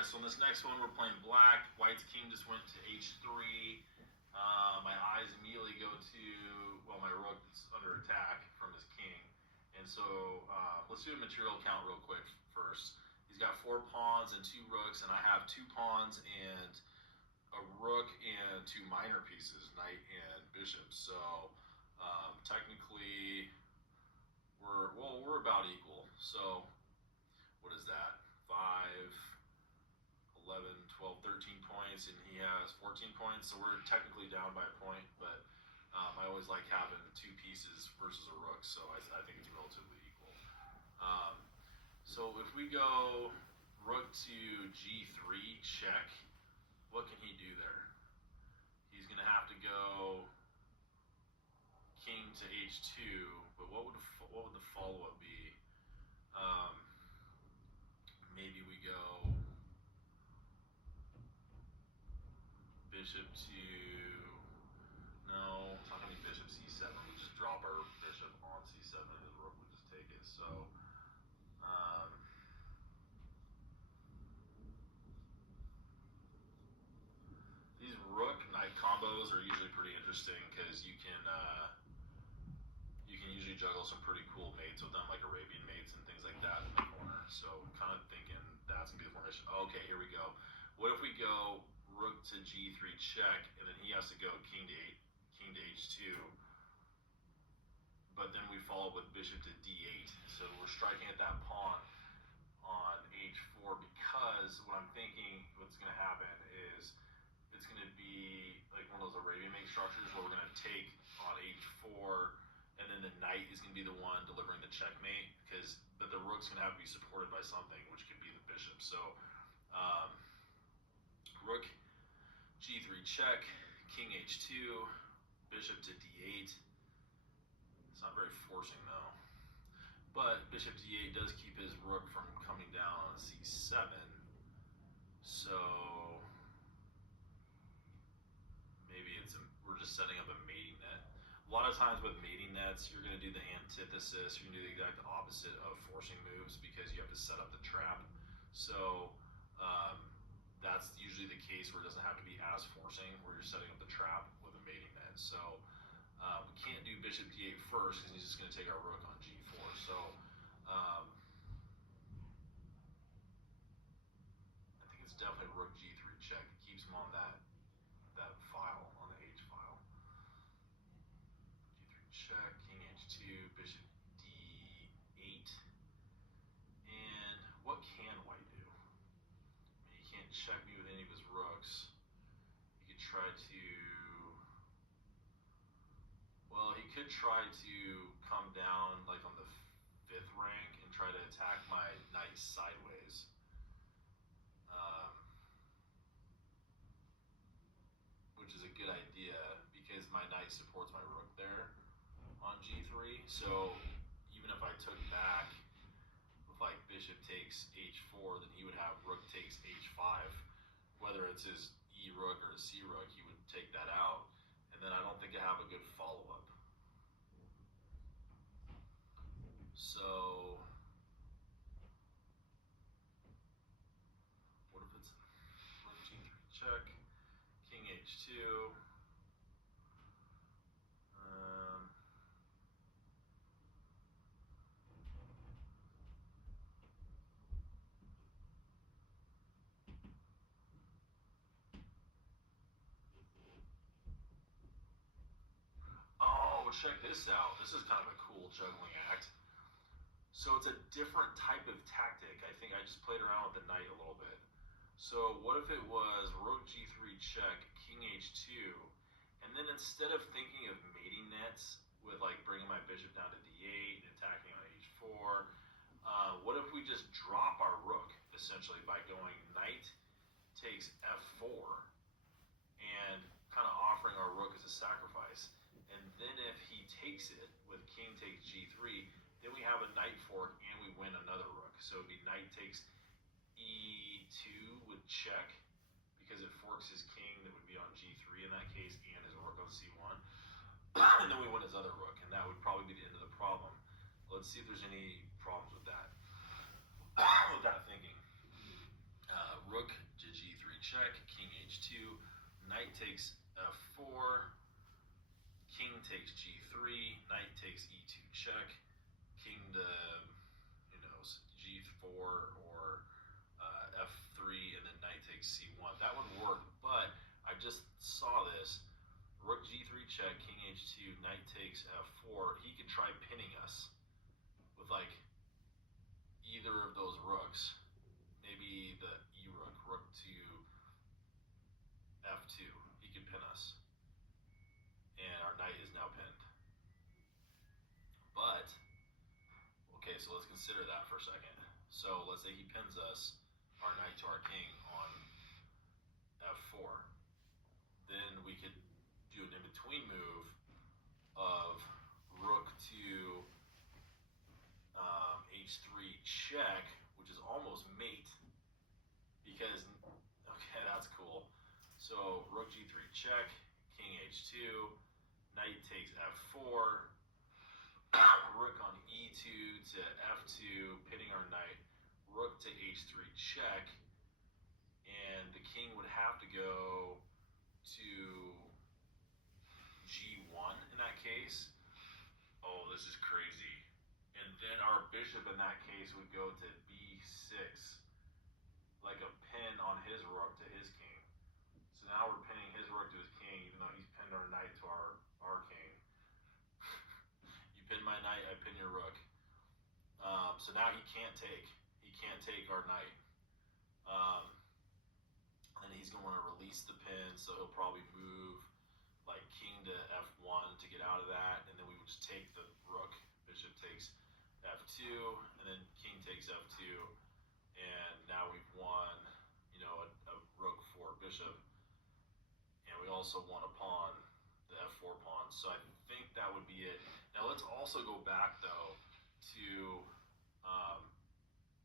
Alright, so in this next one we're playing black. White's king just went to h3. My eyes immediately go to, well, my rook is under attack from his king. And so let's do a material count real quick first. He's got 4 pawns and 2 rooks, and I have 2 pawns and a rook and 2 minor pieces, knight and bishop. So technically we're about equal. So what is that? 5, 11, 12, 13 points, and he has 14 points, so we're technically down by a point, but I always like having 2 pieces versus a rook, so I think it's relatively equal. So if we go rook to g3 check, what can he do there? He's going to have to go king to h2, but what would the follow-up be? Maybe we go bishop to, no, it's not going to be bishop c7. We just drop our bishop on c7 and the rook would just take it. So these rook knight combos are usually pretty interesting because you can usually juggle some pretty cool mates with them, like Arabian mates and things like that in the corner. So kind of thinking that's gonna be the formation. Okay, here we go. What if we go rook to g3 check, and then he has to go king to h2, but then we follow with bishop to d8. So we're striking at that pawn on h4, because what I'm thinking what's gonna happen is it's gonna be like one of those Arabian mate structures where we're gonna take on h4, and then the knight is going to be the one delivering the checkmate, but the rook's going to have to be supported by something, which could be the bishop. So rook g3 check, king h2, bishop to d8. It's not very forcing though, but bishop to d8 does keep his rook from coming down on c7. So maybe we're just setting up a mating net. A lot of times with mating nets, you're going to do the antithesis. You're going to do the exact opposite of forcing moves because you have to set up the trap. So that's usually the case where it doesn't have to be as forcing, where you're setting up the trap with a mating net. So we can't do bishop d8 first because he's just going to take our rook on g4. So I think it's definitely rook g3 check. It keeps him on that file, on the h file. Check, king h2, bishop d8. And what can white do? I mean, he can't check me with any of his rooks. He could try to, well, he could try to come down like on the 5th rank and try to attack my knight sideways. Which is a good idea because my knight supports my rook there on g3. So even if I took back with like bishop takes h4, then he would have rook takes h5. Whether it's his e rook or his c rook, he would take that out, and then I don't think I have a good follow-up. So what if it's rook g3 check, king h2, check this out. This is kind of a cool juggling act. So it's a different type of tactic. I think I just played around with the knight a little bit. So what if it was rook g3 check, king h2, and then instead of thinking of mating nets with like bringing my bishop down to d8 and attacking on h4, what if we just drop our rook essentially by going knight takes f4 and kind of offering our rook as a sacrifice? And then if he takes it with king takes g3, then we have a knight fork and we win another rook. So it'd be knight takes e2 with check, because it forks his king that would be on g3 in that case, and his rook on c1. And then we win his other rook, and that would probably be the end of the problem. Let's see if there's any problems with that. With that thinking. Rook h2, knight takes f4, king takes g3, knight takes e2 check, king to, g4 or f3, and then knight takes c1. That would work, but I just saw this. Rook g3 check, king h2, knight takes f4. He could try pinning us with like either of those rooks. Maybe the e rook, rook to f2. He could pin us. And our knight is now pinned. But, okay, so let's consider that for a second. So let's say he pins us, our knight to our king on f4. Then we could do an in-between move of rook to h3 check, which is almost mate. Because, okay, that's cool. So rook g3 check, king h2, knight takes f4, rook on e2 to f2, pinning our knight, rook to h3 check, and the king would have to go to g1 in that case. Oh, this is crazy. And then our bishop in that case would go to b6, like a pin on his rook to his king. So now we're pinning his rook to his king, even though he's pinned our knight to our king. You pin my knight, I pin your rook. So now he can't take. He can't take our knight. And he's going to release the pin, so he'll probably move like king to f1 to get out of that, and then we would just take the rook. Bishop takes f2, and then king takes f2, and now we've won, a rook for bishop, and we also won a pawn, the f4 pawn. So I think that would be it. Now let's also go back though to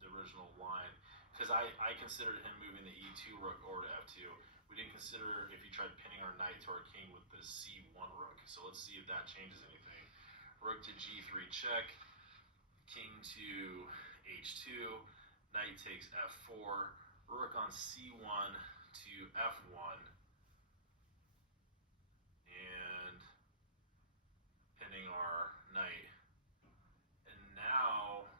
the original line, because I considered him moving the e2 rook over to f2. We didn't consider if he tried pinning our knight to our king with the c1 rook. So let's see if that changes anything. Rook to g3 check, king to h2, knight takes f4, rook on c1 to f1, and pinning our knight. And now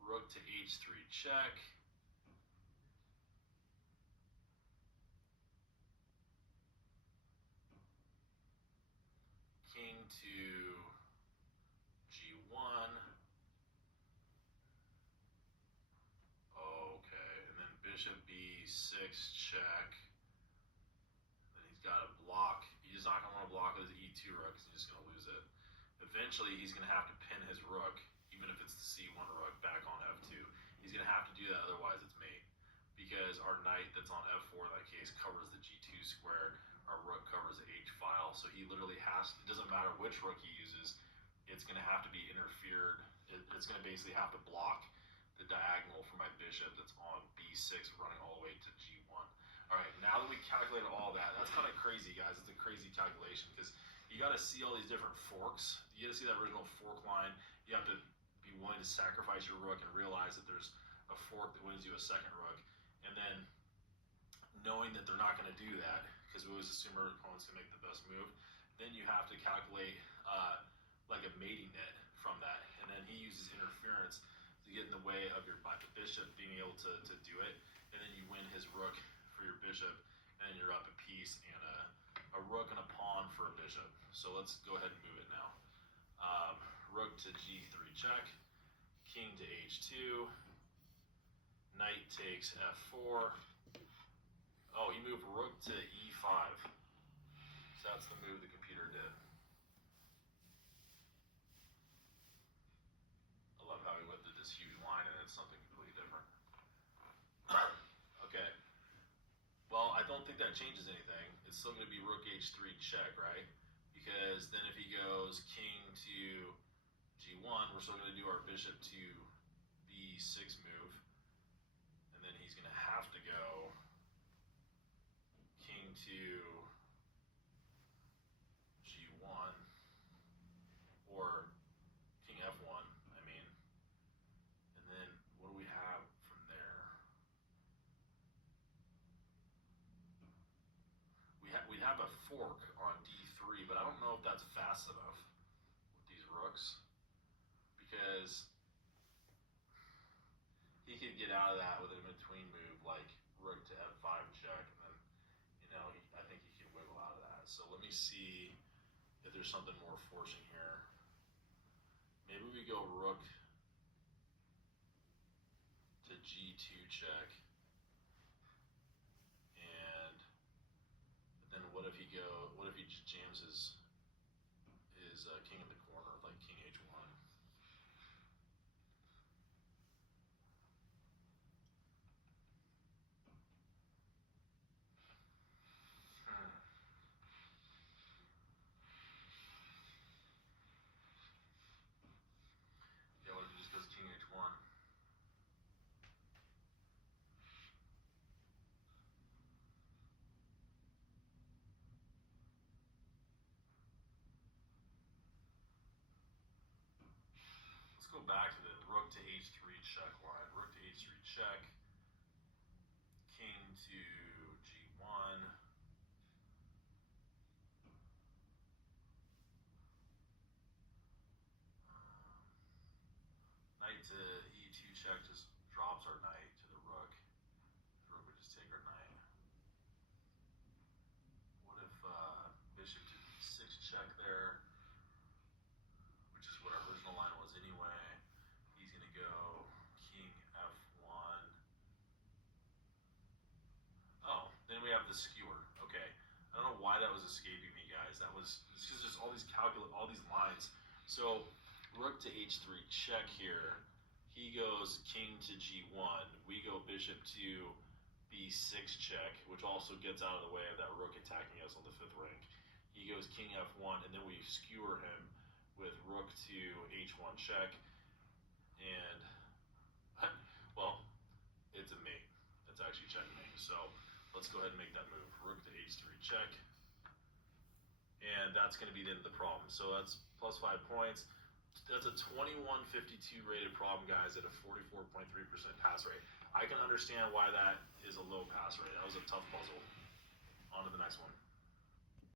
rook to h3 check, king to g1. Okay, and then bishop b6 check. Then he's got to block. He's not going to want to block with his e2 rook because he's just going to lose it. Eventually, he's going to have to pin his rook, even if it's the c1 rook, back on f2. He's going to have to do that, otherwise it's mate. Because our knight that's on f4 in that case covers the g2 square, our rook covers the h file. So he literally has, it doesn't matter which rook he uses, it's going to have to be interfered. It's going to basically have to block the diagonal for my bishop that's on b6 running all the way to g1. All right, now that we calculated all that, that's kind of crazy, guys. It's a crazy calculation because you got to see all these different forks. You got to see that original fork line. You have to be willing to sacrifice your rook and realize that there's a fork that wins you a second rook. And then knowing that they're not going to do that, because we always assume our opponent's going to make the best move, then you have to calculate like a mating net from that. And then he uses interference to get in the way of your bishop being able to do it. And then you win his rook for your bishop, and then you're up a piece and a rook and a pawn for a bishop. So let's go ahead and move it now. Rook to g3 check, king to h2, knight takes f4. Oh, he moved rook to e5. So that's the move the computer did. I love how he went through this huge line and it's something completely different. Okay. Well, I don't think that changes anything. It's still going to be rook h3 check, right? Because then if he goes king to g1, we're still going to do our bishop to b6 move. And then he's going to have to go king to g1, or king f1, I mean. And then what do we have from there? fork on d3, but I don't know if that's fast enough with these rooks, because he could get out of that with an in-between move like rook to f5 check, and then, I think he can wiggle out of that. So let me see if there's something more forcing here. Maybe we go rook to g2 check, and then what if he just jams his king in the corner, like king h1. Yeah, what if he just goes king h1? Let's go back to the rook to h3 check line. Rook to h3 check, king to g1. Knight to e2 check just drops our knight to the rook. The rook would just take our knight. What if bishop to d6 check there, which is what our original line was anyway. He's going to go king f1. Oh, then we have the skewer. Okay. I don't know why that was escaping me, guys. It's because there's all these lines. So rook to h3 check here. He goes king to g1. We go bishop to b6 check, which also gets out of the way of that rook attacking us on the 5th rank. He goes king f1, and then we skewer him with rook to h1 check. And, well, it's a mate. That's actually checkmate. So let's go ahead and make that move. Rook to h3 check. And that's going to be the end of the problem. So that's plus 5 points. That's a 2152 rated problem, guys, at a 44.3% pass rate. I can understand why that is a low pass rate. That was a tough puzzle. On to the next one.